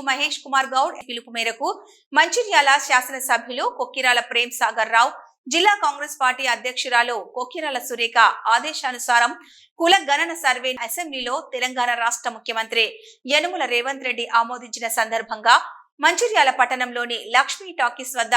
మహేష్ కుమార్ గౌడ్ పిలుపు మేరకు మంచిర్యాల శాసనసభ్యులు కొక్కిరాల ప్రేమ్ సాగర్ రావు జిల్లా కాంగ్రెస్ పార్టీ అధ్యక్షురాలు కొక్కిరాల సురేఖ ఆదేశానుసారం కుల గణన సర్వే అసెంబ్లీలో తెలంగాణ రాష్ట్ర ముఖ్యమంత్రి యనుమల రేవంత్ రెడ్డి ఆమోదించిన సందర్భంగా మంచిర్యాల పట్టణంలోని లక్ష్మీ టాకీస్ వద్ద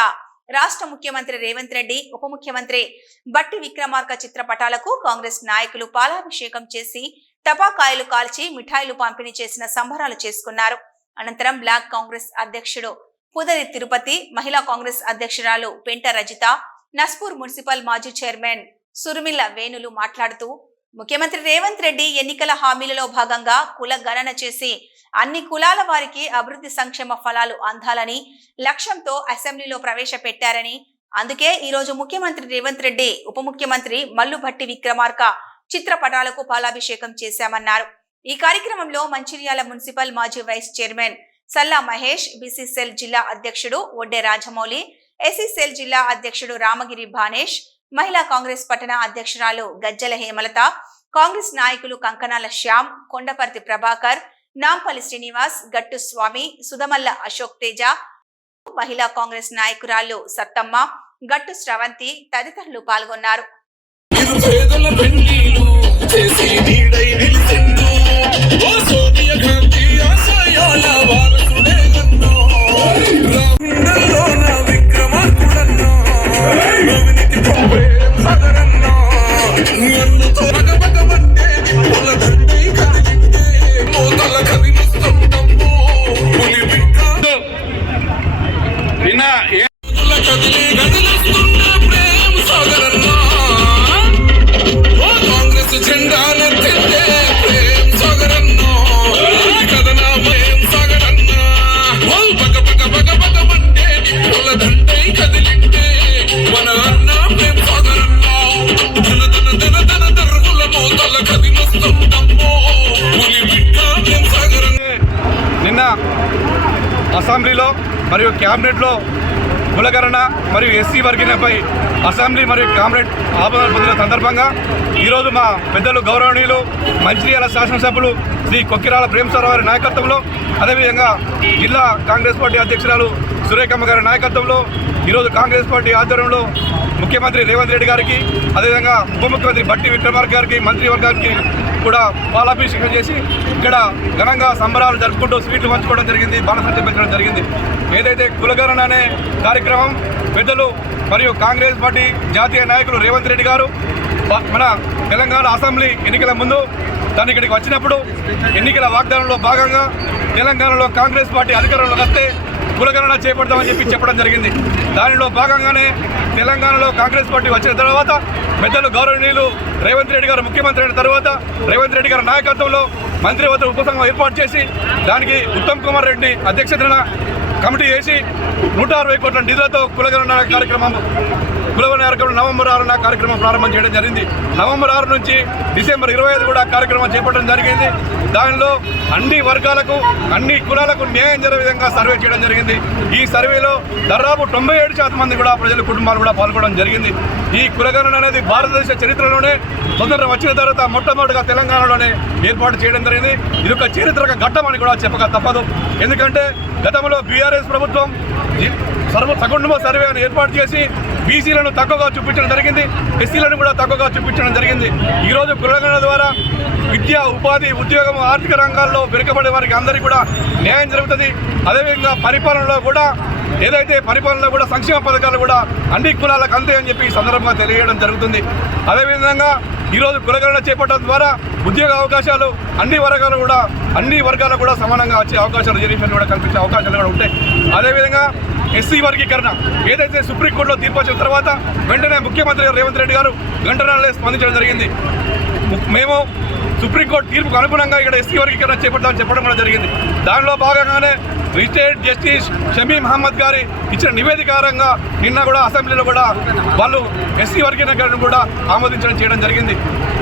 రాష్ట్ర ముఖ్యమంత్రి రేవంత్ రెడ్డి ఉప ముఖ్యమంత్రి బట్టి విక్రమార్క చిత్రపటాలకు కాంగ్రెస్ నాయకులు పాలాభిషేకం చేసి టపాకాయలు కాల్చి మిఠాయిలు పంపిణీ చేసిన సంబరాలు చేసుకున్నారు. అనంతరం బ్లాక్ కాంగ్రెస్ అధ్యక్షుడు పుదరి తిరుపతి మహిళా కాంగ్రెస్ అధ్యక్షురాలు పెంట రజిత నస్పూర్ మున్సిపల్ మాజీ చైర్మన్ సురుమిల్ల వేణులు మాట్లాడుతూ ముఖ్యమంత్రి రేవంత్ రెడ్డి ఎన్నికల హామీలలో భాగంగా కుల గణన చేసి అన్ని కులాల వారికి అభివృద్ధి సంక్షేమ ఫలాలు అందాలని లక్ష్యంతో అసెంబ్లీలో ప్రవేశపెట్టారని అందుకే ఈ రోజు ముఖ్యమంత్రి రేవంత్ రెడ్డి ఉప ముఖ్యమంత్రి మల్లుభట్టి విక్రమార్క చిత్రపటాలకు పాలాభిషేకం చేశామన్నారు. ఈ కార్యక్రమంలో మంచిర్యాల మున్సిపల్ మాజీ vice chairman Salla Mahesh B C cell జిల్లా అధ్యక్షుడు ఒడ్డే రాజమౌళి ఎస్సీసెల్ జిల్లా అధ్యక్షుడు రామగిరి భానేష్ మహిళా కాంగ్రెస్ పట్టణ అధ్యక్షురాలు గజ్జల హేమలత కాంగ్రెస్ నాయకులు కంకణాల శ్యామ్ కొండపర్తి ప్రభాకర్ నాంపల్లి శ్రీనివాస్ గట్టు స్వామి సుధమల్ల అశోక్ తేజ మహిళా కాంగ్రెస్ నాయకురాలు సత్తమ్మ గట్టు స్రవంతి తదితరులు పాల్గొన్నారు. ਉਹ ਸੋਨੀਆ ਗਾਂਧੀ ਆ ਸਿਆਲਾ ਵਾਰ మరియు క్యాబినెట్లో కులగణన మరియు ఎస్సీ వర్గీనపై అసెంబ్లీ మరియు కామ్రేడ్ ఆమోదం పొందిన సందర్భంగా ఈరోజు మా పెద్దలు గౌరవనీయులు మంచిర్యాల శాసనసభ్యులు శ్రీ కొక్కిరాల ప్రేమసారావు గారి నాయకత్వంలో అదేవిధంగా జిల్లా కాంగ్రెస్ పార్టీ అధ్యక్షురాలు సురేఖమ్మ గారి నాయకత్వంలో ఈరోజు కాంగ్రెస్ పార్టీ ఆధ్వర్యంలో ముఖ్యమంత్రి రేవంత్ రెడ్డి గారికి అదేవిధంగా ఉప ముఖ్యమంత్రి బట్టి విక్రమార్క గారికి మంత్రివర్గానికి కూడా పాలాభిషేకం చేసి ఇక్కడ ఘనంగా సంబరాలు జరుపుకుంటూ స్వీట్లు పంచుకోవడం జరిగింది బాణసంచ పెంచడం జరిగింది. ఏదైతే కులగరణ అనే కార్యక్రమం పెద్దలు మరియు కాంగ్రెస్ పార్టీ జాతీయ నాయకులు రేవంత్ రెడ్డి గారు మన తెలంగాణ అసెంబ్లీ ఎన్నికల ముందు తను ఇక్కడికి వచ్చినప్పుడు ఎన్నికల వాగ్దానంలో భాగంగా తెలంగాణలో కాంగ్రెస్ పార్టీ అధికారంలోకి వస్తే కులగణన చేపడతామని చెప్పి చెప్పడం జరిగింది. దానిలో భాగంగానే తెలంగాణలో కాంగ్రెస్ పార్టీ వచ్చిన తర్వాత పెద్దలు గౌరవనీయులు రేవంత్ రెడ్డి గారు ముఖ్యమంత్రి అయిన తర్వాత రేవంత్ రెడ్డి గారి నాయకత్వంలో మంత్రివర్గ ఉపసంఘం ఏర్పాటు చేసి దానికి ఉత్తమ్ కుమార్ రెడ్డి అధ్యక్షతన కమిటీ వేసి నూట అరవై కోట్ల నిధులతో కులగణన కార్యక్రమం కార్యక్రమం నవంబర్ ఆరున కార్యక్రమం ప్రారంభం చేయడం జరిగింది. నవంబర్ ఆరు నుంచి డిసెంబర్ ఇరవై ఐదు కూడా కార్యక్రమం చేపట్టడం జరిగింది. దానిలో అన్ని వర్గాలకు అన్ని కులాలకు న్యాయం జరిగే విధంగా సర్వే చేయడం జరిగింది. ఈ సర్వేలో దాదాపు తొంభై ఏడు శాతం మంది కూడా ప్రజల కుటుంబాలు కూడా పాల్గొనడం జరిగింది. ఈ కులగణన అనేది భారతదేశ చరిత్రలోనే స్వతంత్రం వచ్చిన తర్వాత మొట్టమొదటిగా తెలంగాణలోనే ఏర్పాటు చేయడం జరిగింది. ఇది ఒక చరిత్రక ఘట్టం అని కూడా చెప్పక తప్పదు. ఎందుకంటే గతంలో బీఆర్ఎస్ ప్రభుత్వం ఈ సర్వ సకుటుంబ సర్వే అని ఏర్పాటు చేసి బీసీలను తక్కువగా చూపించడం జరిగింది ఎస్సీలను కూడా తక్కువగా చూపించడం జరిగింది. ఈరోజు కులగణన ద్వారా విద్య ఉపాధి ఉద్యోగం ఆర్థిక రంగాల్లో వెనుకబడే వారికి అందరికీ కూడా న్యాయం జరుగుతుంది. అదేవిధంగా పరిపాలనలో కూడా ఏదైతే పరిపాలనలో కూడా సంక్షేమ పథకాలు కూడా అన్ని కులాలకు అంతే అని చెప్పి ఈ సందర్భంగా తెలియజేయడం జరుగుతుంది. అదేవిధంగా ఈరోజు కులగణన చేపట్టడం ద్వారా ఉద్యోగ అవకాశాలు అన్ని వర్గాలు కూడా అన్ని వర్గాలు కూడా సమానంగా వచ్చే అవకాశాలు రిజర్వేషన్ కూడా కల్పించే అవకాశాలు కూడా ఉంటాయి. అదేవిధంగా ఎస్సీ వర్గీకరణ ఏదైతే సుప్రీంకోర్టులో తీర్పు వచ్చిన తర్వాత వెంటనే ముఖ్యమంత్రి రేవంత్ రెడ్డి గారు గంటనాలే స్పందించడం జరిగింది. మేము సుప్రీంకోర్టు తీర్పుకు అనుగుణంగా ఇక్కడ ఎస్సీ వర్గీకరణ చేపడతామని చెప్పడం కూడా జరిగింది. దానిలో భాగంగానే రిటైర్డ్ జస్టిస్ షమీ మహమ్మద్ గారి ఇచ్చిన నివేదికారంగా నిన్న కూడా అసెంబ్లీలో కూడా వాళ్ళు ఎస్సీ వర్గీకరణను కూడా ఆమోదించడం చేయడం జరిగింది.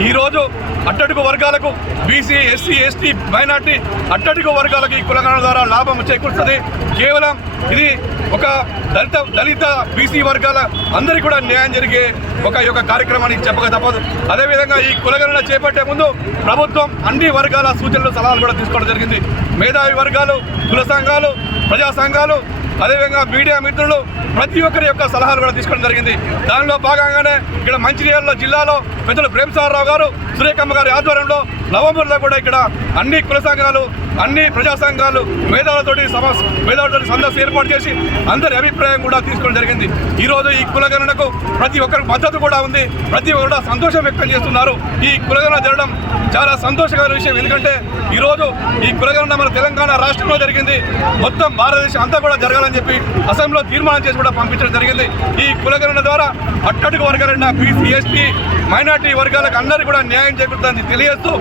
ఈరోజు అట్టడుగు వర్గాలకు బీసీ ఎస్సీ ఎస్టీ మైనార్టీ అట్టడుగు వర్గాలకు ఈ కులగణన ద్వారా లాభం చేకూరుతుంది. కేవలం ఇది ఒక దళిత దళిత బీసీ వర్గాల అందరికీ కూడా న్యాయం జరిగే ఒక యొక్క కార్యక్రమాన్ని చెప్పక తప్పదు. అదేవిధంగా ఈ కులగణన చేపట్టే ముందు ప్రభుత్వం అన్ని వర్గాల సూచనలు సలహాలు కూడా తీసుకోవడం జరిగింది. మేధావి వర్గాలు కుల సంఘాలు ప్రజా సంఘాలు అదేవిధంగా మీడియా మిత్రులు ప్రతి ఒక్కరి యొక్క సలహాలు కూడా తీసుకోవడం జరిగింది. దానిలో భాగంగానే ఇక్కడ మంచిర్యాలలో జిల్లాలో పెద్దలు ప్రేమసారరావు గారు సురేఖమ్మ గారి ఆధ్వర్యంలో నవంబర్లో కూడా ఇక్కడ అన్ని కుల సంఘాలు అన్ని ప్రజా సంఘాలు మేధావులతోటి సమ మేధావులతోటి సందర్శన ఏర్పాటు చేసి అందరి అభిప్రాయం కూడా తీసుకోవడం జరిగింది. ఈరోజు ఈ కులగణనకు ప్రతి ఒక్కరికి మద్దతు కూడా ఉంది. ప్రతి ఒక్కరు కూడా సంతోషం వ్యక్తం చేస్తున్నారు. ఈ కులగణన జరగడం చాలా సంతోషకరమైన విషయం. ఎందుకంటే ఈరోజు ఈ కులగణన మన తెలంగాణ రాష్ట్రంలో జరిగింది. మొత్తం భారతదేశం అంతా కూడా జరగాలని చెప్పి అసెంబ్లీలో తీర్మానం చేసి కూడా పంపించడం జరిగింది. ఈ కులగణన ద్వారా అట్టడుగు వర్గాలైన బీసీ ఎస్టీ మైనార్టీ వర్గాలకు అందరికీ కూడా న్యాయం చేకూరుతుందని తెలియజేస్తూ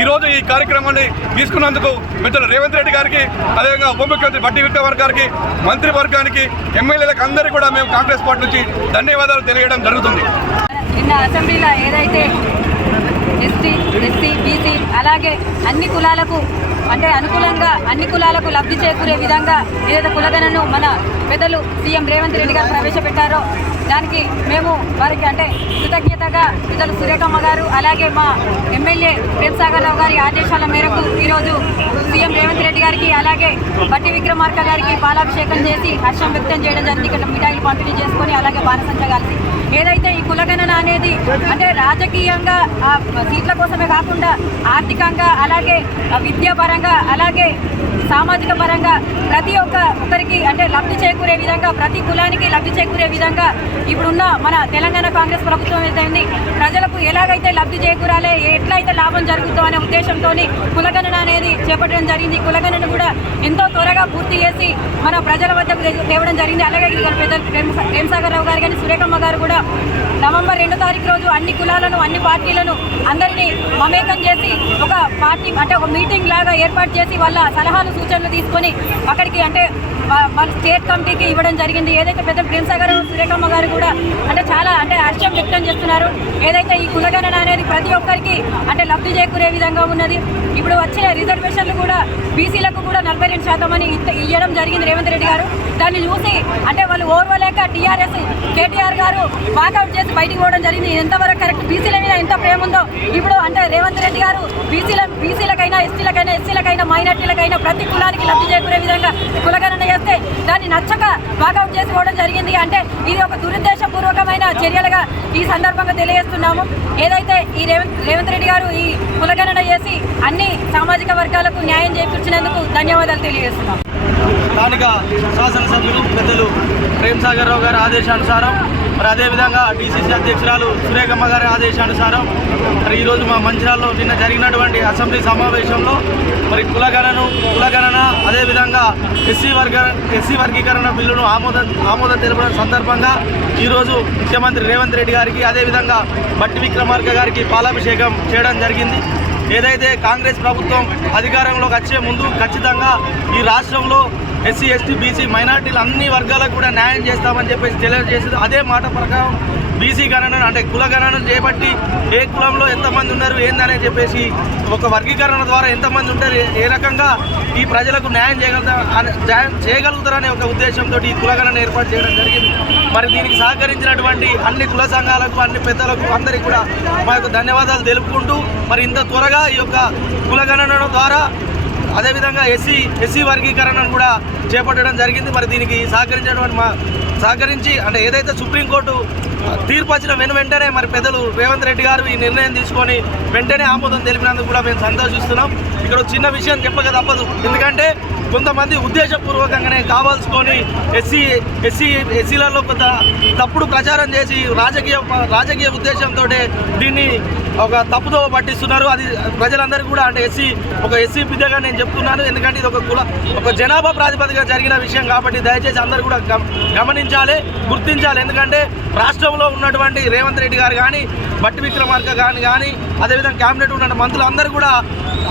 ఈరోజు ఈ కార్యక్రమాన్ని తీసుకున్నందుకు మిత్రులు రేవంత్ రెడ్డి గారికి అదేవిధంగా ఉప ముఖ్యమంత్రి బట్టి విక్రమార్ గారికి మంత్రివర్గానికి ఎమ్మెల్యేలకు అందరికీ కూడా మేము కాంగ్రెస్ పార్టీ నుంచి ధన్యవాదాలు తెలియడం జరుగుతుంది. నిన్న అసెంబ్లీలో ఏదైతే ఎస్టీ ఎస్సీ బీసీ అలాగే అన్ని కులాలకు అంటే అనుకూలంగా అన్ని కులాలకు లబ్ధి చేకూరే విధంగా ఏదైతే కులగణను మన పెద్దలు సీఎం రేవంత్ రెడ్డి గారు ప్రవేశపెట్టారో. దానికి మేము వారికి అంటే కృతజ్ఞతగా పెద్దలు సురేఖమ్మ గారు అలాగే మా ఎమ్మెల్యే ప్రేమ్సాగర్ రావు గారి ఆదేశాల మేరకు ఈరోజు సీఎం రేవంత్ రెడ్డి గారికి అలాగే బట్టి విక్రమార్క గారికి పాలాభిషేకం చేసి హర్షం వ్యక్తం చేయడం జరిగింది. ఇక్కడ మిఠాయిలు పంపిణీ చేసుకొని అలాగే బాణసంచ కలిసి ఏదైతే ఈ కులగణన అనేది అంటే రాజకీయంగా సీట్ల కోసమే కాకుండా ఆర్థికంగా అలాగే విద్యాపరంగా అలాగే సామాజిక పరంగా ప్రతి ఒక్క ఒక్కరికి అంటే లబ్ధి చేకూరే విధంగా ప్రతి కులానికి లబ్ధి చేకూరే విధంగా ఇప్పుడున్న మన తెలంగాణ కాంగ్రెస్ ప్రభుత్వం ఏదైంది? ప్రజలకు ఎలాగైతే లబ్ధి చేకూరాలి ఎట్లయితే లాభం జరుగుతుందో అనే ఉద్దేశంతో కులగణన అనేది చేపట్టడం జరిగింది. కులగణన కూడా ఎంతో త్వరగా పూర్తి చేసి మన ప్రజల వద్దకు తేవడం జరిగింది. అలాగే ఇక్కడ పెద్ద ప్రేమ ప్రేమసాగర్ రావు గారు కానీ సురేఖమ్మ గారు కూడా నవంబర్ రెండో తారీఖు రోజు అన్ని కులాలను అన్ని పార్టీలను అందరినీ మమేకం చేసి ఒక పార్టీ అంటే ఒక మీటింగ్ లాగా ఏర్పాటు చేసి వాళ్ళ సలహాలు సూచనలు తీసుకొని అక్కడికి అంటే వాళ్ళ స్టేట్ కమిటీకి ఇవ్వడం జరిగింది. ఏదైతే పెద్ద ప్రేమసాగర్ సురేఖమ్మ గారు కూడా అంటే చాలా అంటే హర్షం వ్యక్తం చేస్తున్నారు. ఏదైతే ఈ కులగణన అనేది ప్రతి ఒక్కరికి అంటే లబ్ధి చేకూరే విధంగా ఉన్నది. ఇప్పుడు వచ్చే రిజర్వేషన్లు కూడా బీసీలకు కూడా నలభై రెండు శాతం అని ఇవ్వడం జరిగింది రేవంత్ రెడ్డి గారు. దాన్ని చూసి అంటే వాళ్ళు ఓర్వలేక టీఆర్ఎస్ కేటీఆర్ గారు వాకౌట్ చేసి బయటికి పోవడం జరిగింది. ఎంతవరకు కరెక్ట్? బీసీల మీద ఎంత ప్రేమ ఉందో ఇప్పుడు అంటే రేవంత్ రెడ్డి గారు బీసీల బీసీలకైనా ఎస్టీలకైనా ఎస్సీలకైనా మైనార్టీలకైనా ప్రతి కులానికి లబ్ధి చేకూరే విధంగా కులగణన చేస్తే దాన్ని నచ్చక వాకౌట్ చేసి పోవడం జరిగింది. అంటే ఇది ఒక దురుద్దేశపూర్వకమైన చర్యలుగా ఈ సందర్భంగా తెలియజేస్తున్నాము. ఏదైతే ఈ రేవంత్ రేవంత్ రెడ్డి గారు ఈ కులగణన చేసి అన్ని సామాజిక వర్గాలకు న్యాయం చేకూర్చినందుకు ధన్యవాదాలు తెలియజేస్తున్నాం స్థానిక శాసనసభ్యులు పెద్దలు ప్రేమ్ సాగర్ రావు గారి ఆదేశానుసారం మరి అదేవిధంగా డీసీసీ అధ్యక్షురాలు సురేఖమ్మ గారి ఆదేశానుసారం మరి ఈరోజు మా మంచిరాల్లో నిన్న జరిగినటువంటి అసెంబ్లీ సమావేశంలో మరి కులగణను కులగణన అదేవిధంగా ఎస్సీ వర్గ ఎస్సీ వర్గీకరణ బిల్లును ఆమోదం ఆమోదం తెలపడం సందర్భంగా ఈరోజు ముఖ్యమంత్రి రేవంత్ రెడ్డి గారికి అదేవిధంగా బట్టి విక్రమార్క గారికి పాలాభిషేకం చేయడం జరిగింది. ఏదైతే కాంగ్రెస్ ప్రభుత్వం అధికారంలోకి వచ్చే ముందు ఖచ్చితంగా ఈ రాష్ట్రంలో ఎస్సీ ఎస్టీ బీసీ మైనార్టీలు అన్ని వర్గాలకు కూడా న్యాయం చేస్తామని చెప్పేసి తెలియజేసింది. అదే మాట ప్రకారం బీసీ గణన అంటే కుల గణన చేపట్టి ఏ కులంలో ఎంతమంది ఉన్నారు ఏందని చెప్పేసి ఒక వర్గీకరణ ద్వారా ఎంతమంది ఉంటారు ఏ- రకంగా ఈ ప్రజలకు న్యాయం చేయగలుగుతా చేయగలుగుతారనే ఒక ఉద్దేశంతో ఈ కులగణన ఏర్పాటు చేయడం జరిగింది. మరి దీనికి సహకరించినటువంటి అన్ని కుల సంఘాలకు అన్ని పెద్దలకు అందరికీ కూడా మా యొక్క ధన్యవాదాలు తెలుపుకుంటూ మరి ఇంత త్వరగా ఈ యొక్క కులగణన ద్వారా అదేవిధంగా ఎస్సీ ఎస్సీ వర్గీకరణను కూడా చేపట్టడం జరిగింది. మరి దీనికి సహకరించినటువంటి మా సహకరించి అంటే ఏదైతే సుప్రీంకోర్టు తీర్పు వచ్చిన వెను వెంటనే మరి పెద్దలు రేవంత్ రెడ్డి గారు ఈ నిర్ణయం తీసుకొని వెంటనే ఆమోదం తెలిపినందుకు కూడా మేము సంతోషిస్తున్నాం. ఇక్కడ చిన్న విషయం చెప్పక తప్పదు. ఎందుకంటే కొంతమంది ఉద్దేశపూర్వకంగానే కావాల్సుకొని ఎస్సీ ఎస్సీ ఎస్సీలలో కొంత తప్పుడు ప్రచారం చేసి రాజకీయ రాజకీయ ఉద్దేశంతో దీన్ని ఒక తప్పుదో పట్టిస్తున్నారు. అది ప్రజలందరూ కూడా అంటే ఎస్సీ ఒక ఎస్సీ బిడ్డగా నేను చెప్తున్నాను. ఎందుకంటే ఇది ఒక కుల ఒక జనాభా ప్రాతిపదిగా జరిగిన విషయం కాబట్టి దయచేసి అందరూ కూడా గమ- గమనించాలి గుర్తించాలి. ఎందుకంటే రాష్ట్రంలో ఉన్నటువంటి రేవంత్ రెడ్డి గారు కానీ బట్టి విక్రమార్క కానీ కానీ అదేవిధంగా క్యాబినెట్ ఉన్న మంత్రులు అందరూ కూడా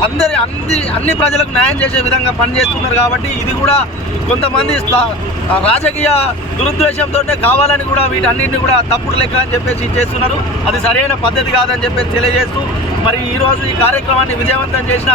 అందరి అన్ని అన్ని ప్రజలకు న్యాయం చేసే విధంగా పనిచేస్తున్నారు కాబట్టి ఇది కూడా కొంతమంది రాజకీయ దురుద్దేశంతోనే కావాలని కూడా వీటన్నిటిని కూడా తప్పుడు లెక్క అని చెప్పేసి చేస్తున్నారు. అది సరైన పద్ధతి కాదని చెప్పేసి తెలియజేస్తూ మరి ఈరోజు ఈ కార్యక్రమాన్ని విజయవంతం చేసిన